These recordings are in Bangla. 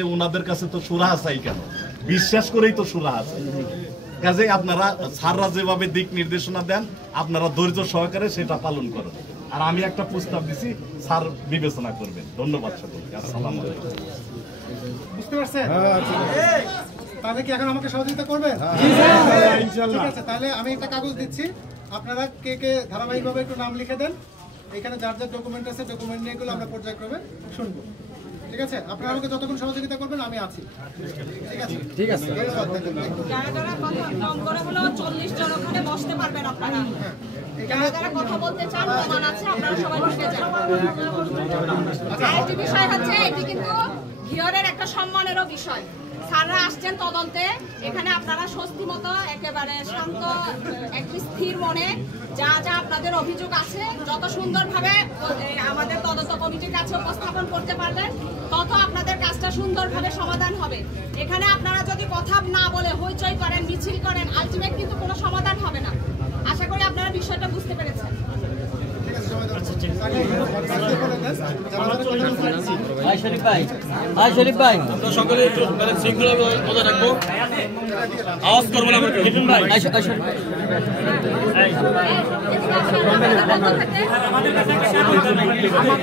ওনাদের কাছে তো সুরাহা চাই কেন, বিশ্বাস করেই তো সুরাহা চাই। কাজে আপনারা স্যাররা যেভাবে দিক নির্দেশনা দেন আপনারা ধৈর্য সহকারে সেটা পালন করেন। আর আমি একটা প্রস্তাব দিছি, স্যার বিবেচনা করবেন। ধন্যবাদ সকলকে। আসসালামু আলাইকুম। বুঝতে পারছেন? তাহলে কি এখন আমাকে সহযোগিতা করবেন? ঠিক আছে, তাহলে আমি একটা কাগজ দিচ্ছি, আপনারা কে কে ধারাবাহিকভাবে একটু নাম লিখে দেন। এখানে যার যার ডকুমেন্ট আছে ডকুমেন্ট নিয়ে এগুলো আমরা পর্যায়ক্রমে শুনবো। ঠিক আছে, আপনারা আমাকে যতক্ষণ সহযোগিতা করবেন আমি আছি। ঠিক আছে, ঠিক আছে। যারা যারা কথা কম করে হলেও 40 জন ওখানে বসতে পারবেন আপনারা। যারা যারা কথা বলতে চান প্রমাণ আছে, আপনারা সবাই ঢুকে যান। আরেকটি বিষয় হচ্ছে, এটি কিন্তু ঘিওরের একটা সম্মানেরও বিষয়। স্যাররা আসছেন তদন্তে, এখানে আপনারা স্বস্তি মতো একেবারে শান্ত একটি স্থির মনে যা যা আপনাদের অভিযোগ আছে যত সুন্দরভাবে আমাদের তদন্ত কমিটির কাছে উপস্থাপন করতে পারবেন তত আপনাদের কাজটা সুন্দরভাবে সমাধান হবে। এখানে আপনারা যদি কথা না বলে হইচই করেন, মিছিল করেন, আলটিমেট কিন্তু কোনো সমাধান হবে না। আশা করি আপনারা বিষয়টা বুঝতে পেরেছেন। সকলে একটু শৃঙ্খলা বজায় রাখবো, আওয়াজ করবো না। আমাদের কাছে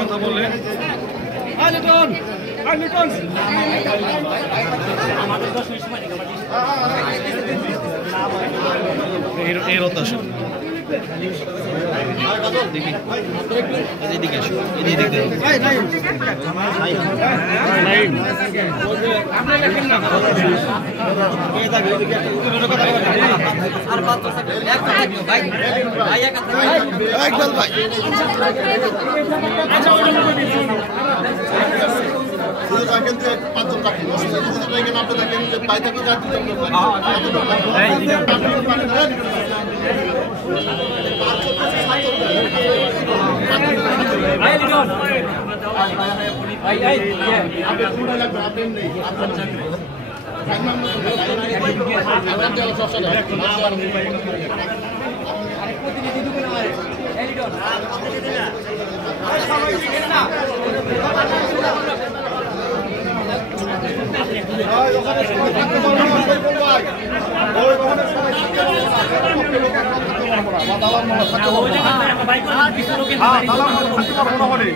কথা বলে